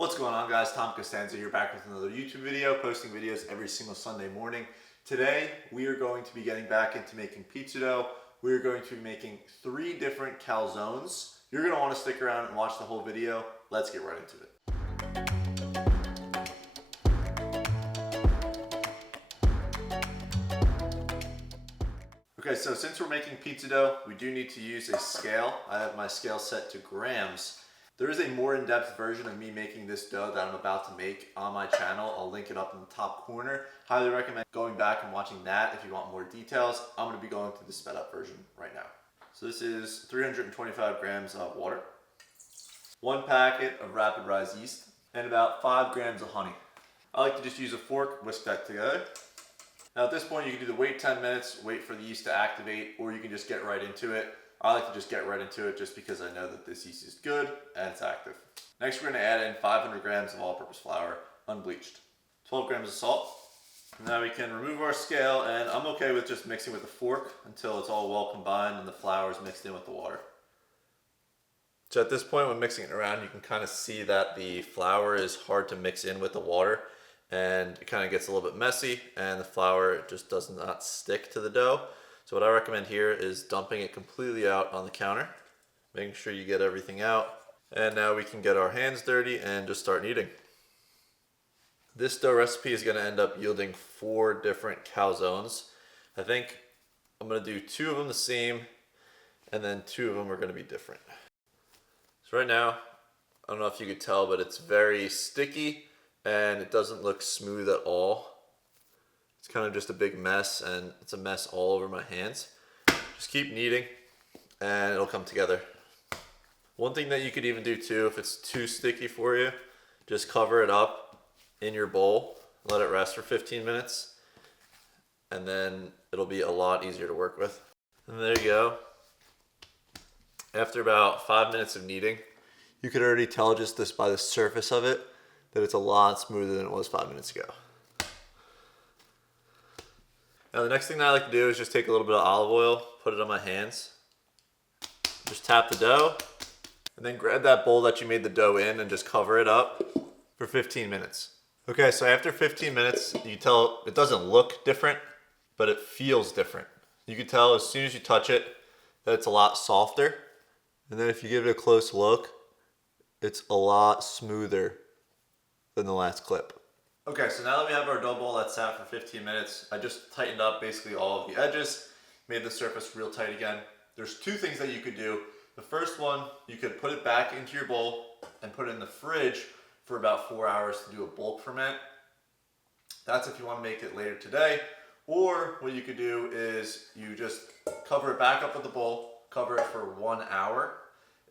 What's going on, guys? Tom Costanza here, back with another YouTube video, posting videos every single Sunday morning. Today we are going to be getting back into making pizza dough. We are going to be making 3 different calzones. You're going to want to stick around and watch the whole video. Let's get right into it. Okay, so since we're making pizza dough, we do need to use a scale. I have my scale set to grams. There is a more in-depth version of me making this dough that I'm about to make on my channel. I'll link it up in the top corner. Highly recommend going back and watching that if you want more details. I'm going to be going through the sped up version right now. So this is 325 grams of water, 1 packet of rapid rise yeast, and about 5 grams of honey. I like to just use a fork, whisk that together. Now at this point you can either wait 10 minutes, wait for the yeast to activate, or you can just get right into it. I like to just get right into it just because I know that this yeast is good and it's active. Next we're going to add in 500 grams of all-purpose flour, unbleached, 12 grams of salt. Now we can remove our scale, and I'm okay with just mixing with a fork until it's all well combined and the flour is mixed in with the water. So at this point when mixing it around, you can kind of see that the flour is hard to mix in with the water, and it kind of gets a little bit messy and the flour just does not stick to the dough. So what I recommend here is dumping it completely out on the counter, making sure you get everything out. And now we can get our hands dirty and just start kneading. This dough recipe is going to end up yielding 4 different calzones. I think I'm going to do 2 of them the same, and then 2 of them are going to be different. So right now, I don't know if you could tell, but it's very sticky and it doesn't look smooth at all. It's kind of just a big mess, and it's a mess all over my hands. Just keep kneading and it'll come together. One thing that you could even do too, if it's too sticky for you, just cover it up in your bowl, let it rest for 15 minutes, and then it'll be a lot easier to work with. And there you go. After about 5 minutes of kneading, you could already tell just this by the surface of it that it's a lot smoother than it was 5 minutes ago. Now the next thing that I like to do is just take a little bit of olive oil, put it on my hands, just tap the dough, and then grab that bowl that you made the dough in and just cover it up for 15 minutes. Okay, so after 15 minutes, you can tell it doesn't look different, but it feels different. You can tell as soon as you touch it that it's a lot softer, and then if you give it a close look, it's a lot smoother than the last clip. Okay, so now that we have our dough ball that's sat for 15 minutes, I just tightened up basically all of the edges, made the surface real tight again. There's 2 things that you could do. The first one, you could put it back into your bowl and put it in the fridge for about 4 hours to do a bulk ferment. That's if you want to make it later today. Or what you could do is you just cover it back up with the bowl, cover it for 1 hour.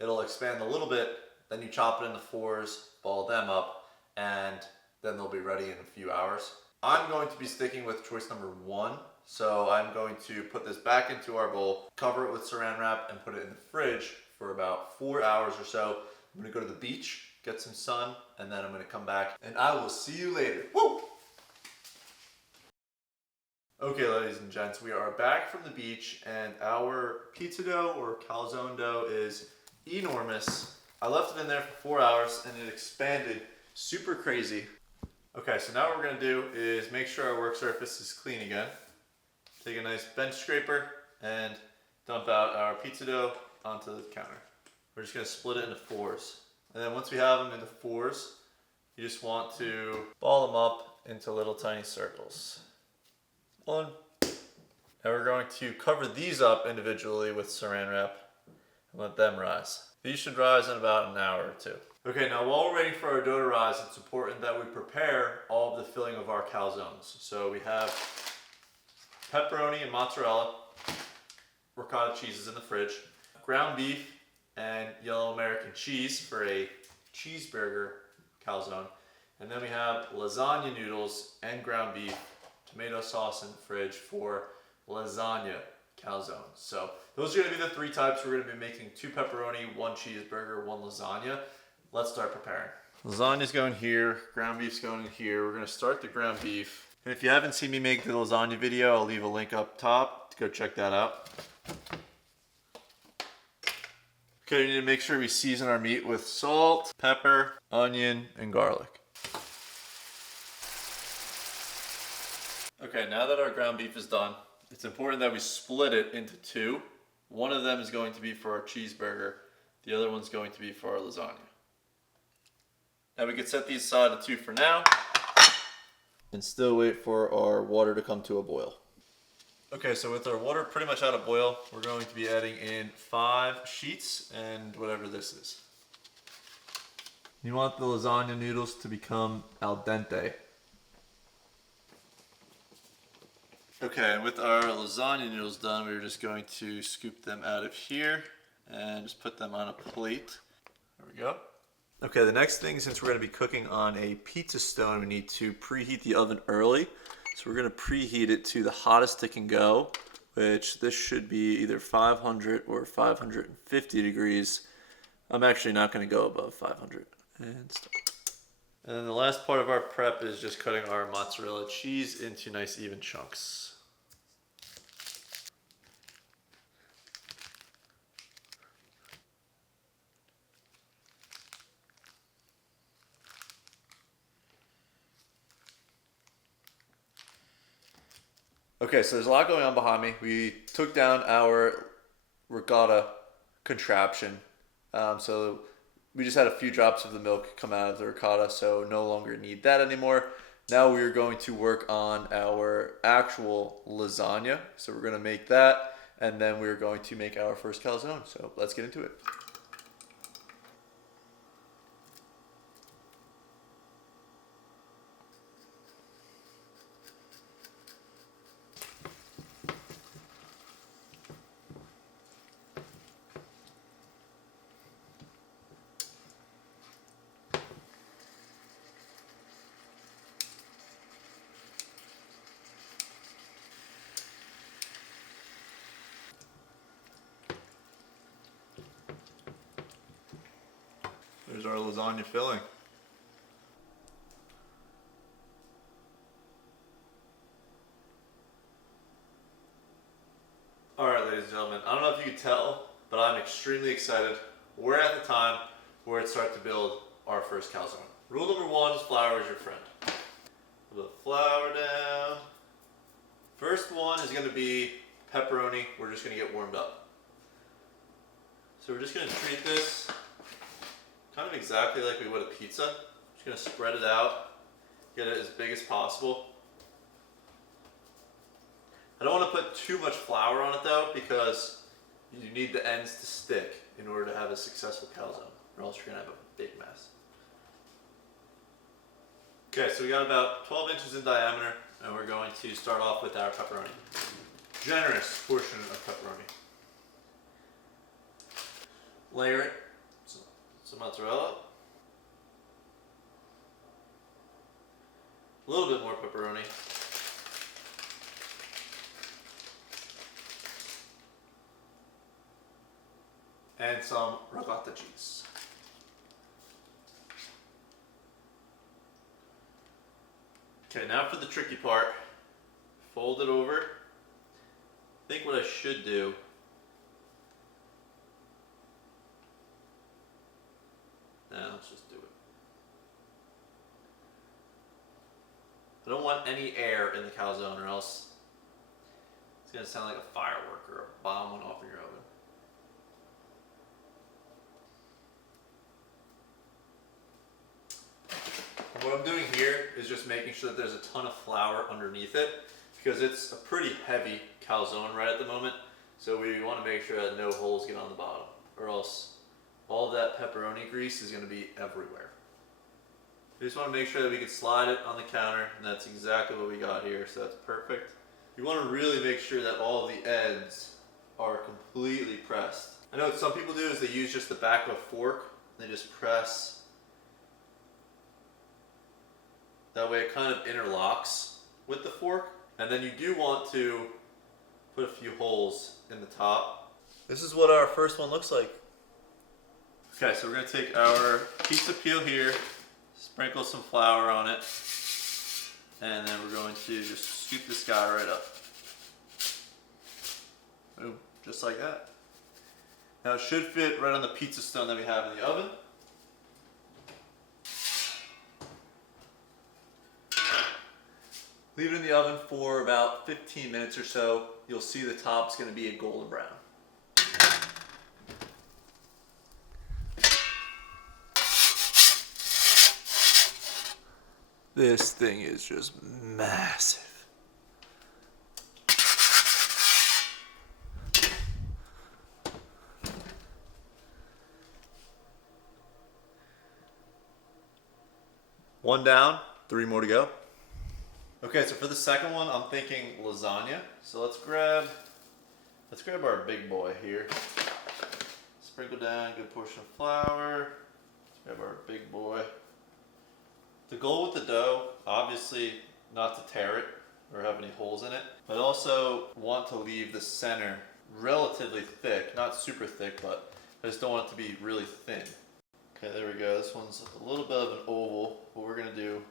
It'll expand a little bit, then you chop it into 4s, ball them up, and then they'll be ready in a few hours. I'm going to be sticking with choice number 1. So I'm going to put this back into our bowl, cover it with saran wrap, and put it in the fridge for about 4 hours or so. I'm gonna go to the beach, get some sun, and then I'm gonna come back and I will see you later. Woo! Okay, ladies and gents, we are back from the beach and our pizza dough or calzone dough is enormous. I left it in there for 4 hours and it expanded super crazy. Okay, so now what we're going to do is make sure our work surface is clean again. Take a nice bench scraper and dump out our pizza dough onto the counter. We're just going to split it into 4s. And then once we have them into 4s, you just want to ball them up into little tiny circles. 1. Now we're going to cover these up individually with saran wrap and let them rise. These should rise in about an hour or 2. Okay, now while we're waiting for our dough to rise, it's important that we prepare all of the filling of our calzones. So we have pepperoni and mozzarella, ricotta cheeses in the fridge, ground beef and yellow American cheese for a cheeseburger calzone, and then we have lasagna noodles and ground beef, tomato sauce in the fridge for lasagna calzones. So those are going to be the 3 types. We're going to be making 2 pepperoni, 1 cheeseburger, 1 lasagna. Let's start preparing. Lasagna's going here, ground beef's going in here. We're going to start the ground beef. And if you haven't seen me make the lasagna video, I'll leave a link up top to go check that out. Okay, we need to make sure we season our meat with salt, pepper, onion, and garlic. Okay, now that our ground beef is done, it's important that we split it into two. One of them is going to be for our cheeseburger. The other one's going to be for our lasagna. Now we can set these aside to two for now and still wait for our water to come to a boil. Okay, so with our water pretty much out of boil, we're going to be adding in 5 sheets and whatever this is. You want the lasagna noodles to become al dente. Okay, with our lasagna noodles done, we're just going to scoop them out of here and just put them on a plate. There we go. Okay, the next thing, since we're going to be cooking on a pizza stone, we need to preheat the oven early. So we're going to preheat it to the hottest it can go, which this should be either 500 or 550 degrees. I'm actually not going to go above 500. And stop. And then the last part of our prep is just cutting our mozzarella cheese into nice even chunks. Okay, so there's a lot going on behind me. We took down our ricotta contraption. So we just had a few drops of the milk come out of the ricotta, so no longer need that anymore. Now we are going to work on our actual lasagna. So we're going to make that, and then we're going to make our first calzone. So let's get into it. There's our lasagna filling. Alright, ladies and gentlemen, I don't know if you can tell, but I'm extremely excited. We're at the time where it starts to build our first calzone. Rule number 1 is flour is your friend. Put the flour down. First one is going to be pepperoni. We're just going to get warmed up. So we're just going to treat this kind of exactly like we would a pizza. Just going to spread it out, get it as big as possible. I don't want to put too much flour on it though, because you need the ends to stick in order to have a successful calzone, or else you're going to have a big mess. Okay, so we got about 12 inches in diameter, and we're going to start off with our pepperoni. Generous portion of pepperoni. Layer it, some mozzarella, a little bit more pepperoni, and some ricotta cheese. Okay, now for the tricky part. Fold it over. I think what I should do let's just do it. I don't want any air in the calzone, or else it's going to sound like a firework or a bomb went off in your oven. What I'm doing here is just making sure that there's a ton of flour underneath it, because it's a pretty heavy calzone right at the moment. So we want to make sure that no holes get on the bottom, or else all of that pepperoni grease is going to be everywhere. We just want to make sure that we can slide it on the counter, and that's exactly what we got here, so that's perfect. You want to really make sure that all of the ends are completely pressed. I know what some people do is they use just the back of a fork, and they just press. That way it kind of interlocks with the fork. And then you do want to put a few holes in the top. This is what our first one looks like. Okay, so we're going to take our pizza peel here, sprinkle some flour on it, and then we're going to just scoop this guy right up. Boom, just like that. Now it should fit right on the pizza stone that we have in the oven. Leave it in the oven for about 15 minutes or so. You'll see the top's going to be a golden brown. This thing is just massive. One down, 3 more to go. Okay, so for the second one, I'm thinking lasagna. So let's grab our big boy here. Sprinkle down a good portion of flour. Let's grab our big boy. The goal with the dough, obviously not to tear it or have any holes in it, but also want to leave the center relatively thick, not super thick, but I just don't want it to be really thin. Okay, there we go. This one's a little bit of an oval, but we're gonna do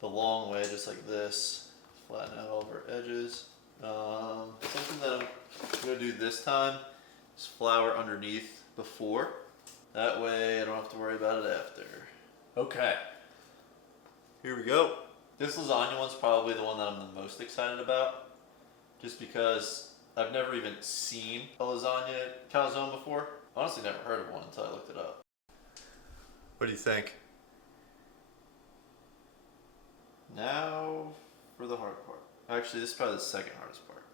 the long way, just like this. Flatten out all of our edges. Something that I'm gonna do this time is flour underneath before. That way I don't have to worry about it after. Okay, here we go. This lasagna one's probably the one that I'm the most excited about, just because I've never even seen a lasagna calzone before. Honestly, never heard of one until I looked it up. What do you think? Now for the hard part. Actually, this is probably the second hardest part.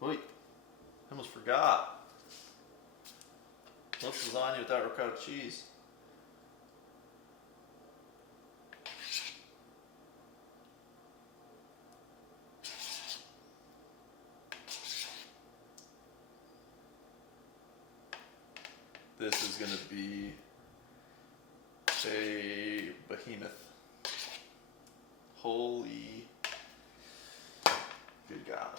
Wait, I almost forgot. Love lasagna without ricotta cheese. This is going to be a behemoth. Holy good God.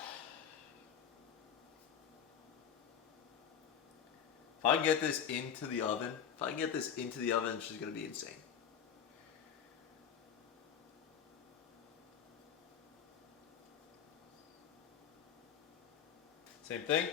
If I can get this into the oven, it's just going to be insane. Same thing.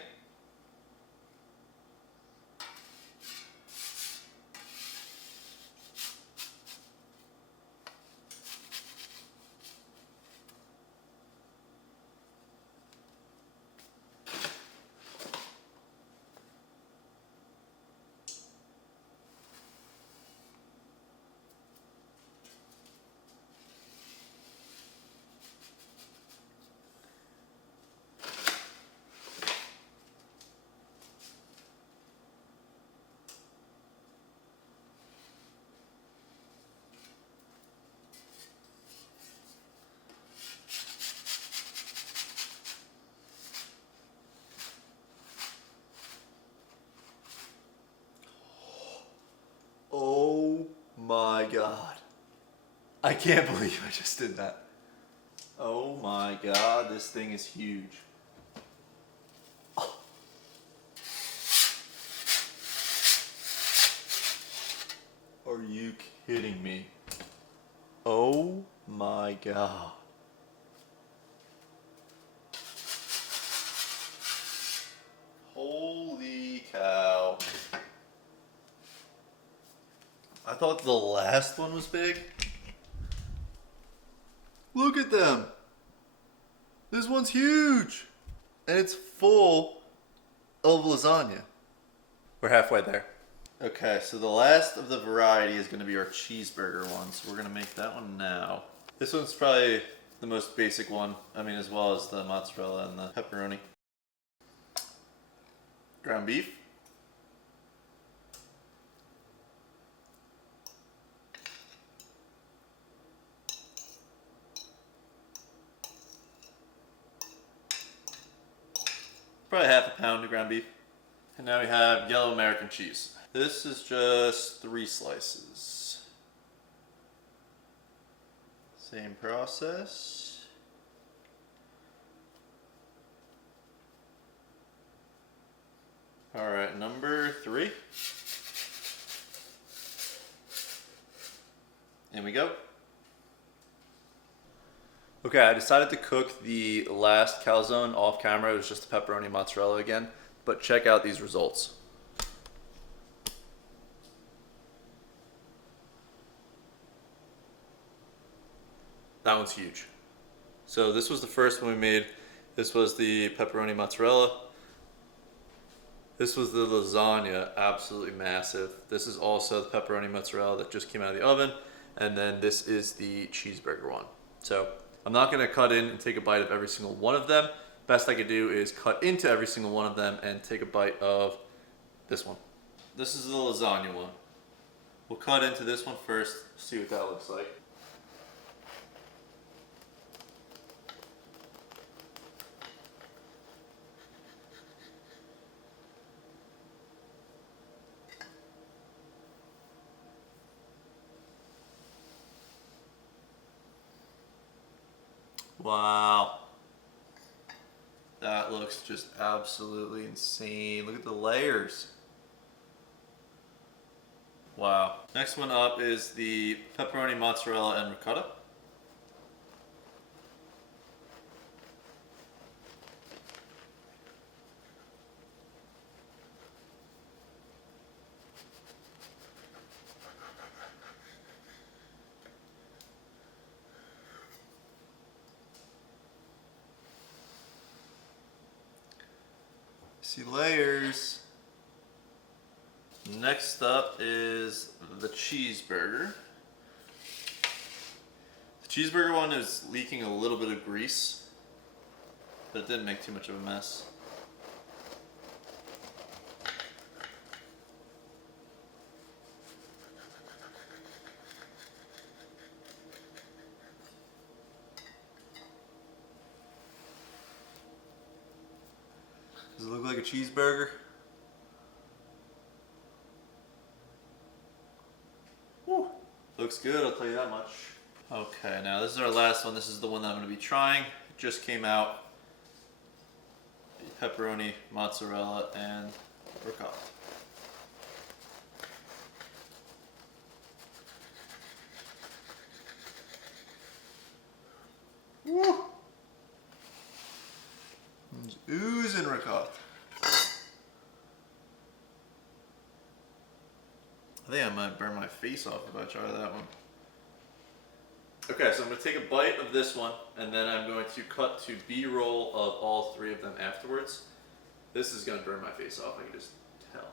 Oh my God. I can't believe I just did that. Oh my God, this thing is huge. Oh. Are you kidding me? Oh my God. Holy cow. I thought the last one was big. Look at them. This one's huge. And it's full of lasagna. We're halfway there. Okay, so the last of the variety is going to be our cheeseburger one. So we're going to make that one now. This one's probably the most basic one. I mean, as well as the mozzarella and the pepperoni. Ground beef. Probably half a pound of ground beef. And now we have yellow American cheese. This is just 3 slices. Same process. All right, number 3. In we go. Okay, I decided to cook the last calzone off camera. It was just the pepperoni mozzarella again. But check out these results. That one's huge. So this was the first one we made. This was the pepperoni mozzarella. This was the lasagna, absolutely massive. This is also the pepperoni mozzarella that just came out of the oven. And then this is the cheeseburger one. So I'm not gonna cut in and take a bite of every single one of them. Best I could do is cut into every single one of them and take a bite of this one. This is the lasagna one. We'll cut into this one first, see what that looks like. Wow. That looks just absolutely insane. Look at the layers. Wow. Next one up is the pepperoni mozzarella and ricotta. See layers. Next up is the cheeseburger. The cheeseburger one is leaking a little bit of grease, but it didn't make too much of a mess. Does it look like a cheeseburger? Woo. Looks good, I'll tell you that much. Okay, now this is our last one. This is the one that I'm going to be trying. It just came out. The pepperoni, mozzarella, and ricotta. Woo. It's oozing ricotta. I think I might burn my face off if I try that one. Okay, so I'm going to take a bite of this one, and then I'm going to cut to B-roll of all three of them afterwards. This is going to burn my face off, I can just tell.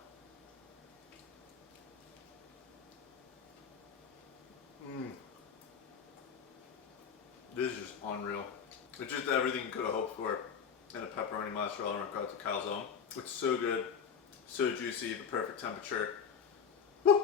This is just unreal. It's just everything you could have hoped for in a pepperoni mozzarella and ricotta calzone. It's so good, so juicy, the perfect temperature. Woo!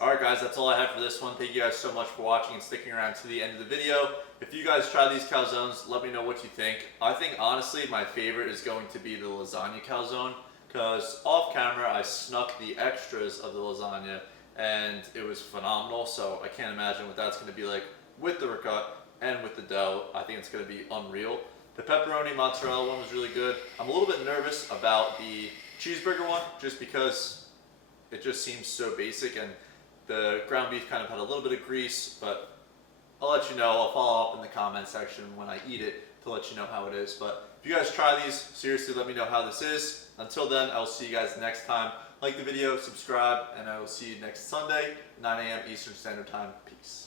Alright guys, that's all I have for this one. Thank you guys so much for watching and sticking around to the end of the video. If you guys try these calzones, let me know what you think. I think honestly my favorite is going to be the lasagna calzone, because off camera I snuck the extras of the lasagna and it was phenomenal, so I can't imagine what that's going to be like with the ricotta and with the dough. I think it's going to be unreal. The pepperoni mozzarella one was really good. I'm a little bit nervous about the cheeseburger one just because it just seems so basic, and the ground beef kind of had a little bit of grease, but I'll let you know. I'll follow up in the comment section when I eat it to let you know how it is. But if you guys try these, seriously let me know how this is. Until then, I'll see you guys next time. Like the video, subscribe, and I will see you next Sunday, 9 a.m. Eastern Standard Time. Peace.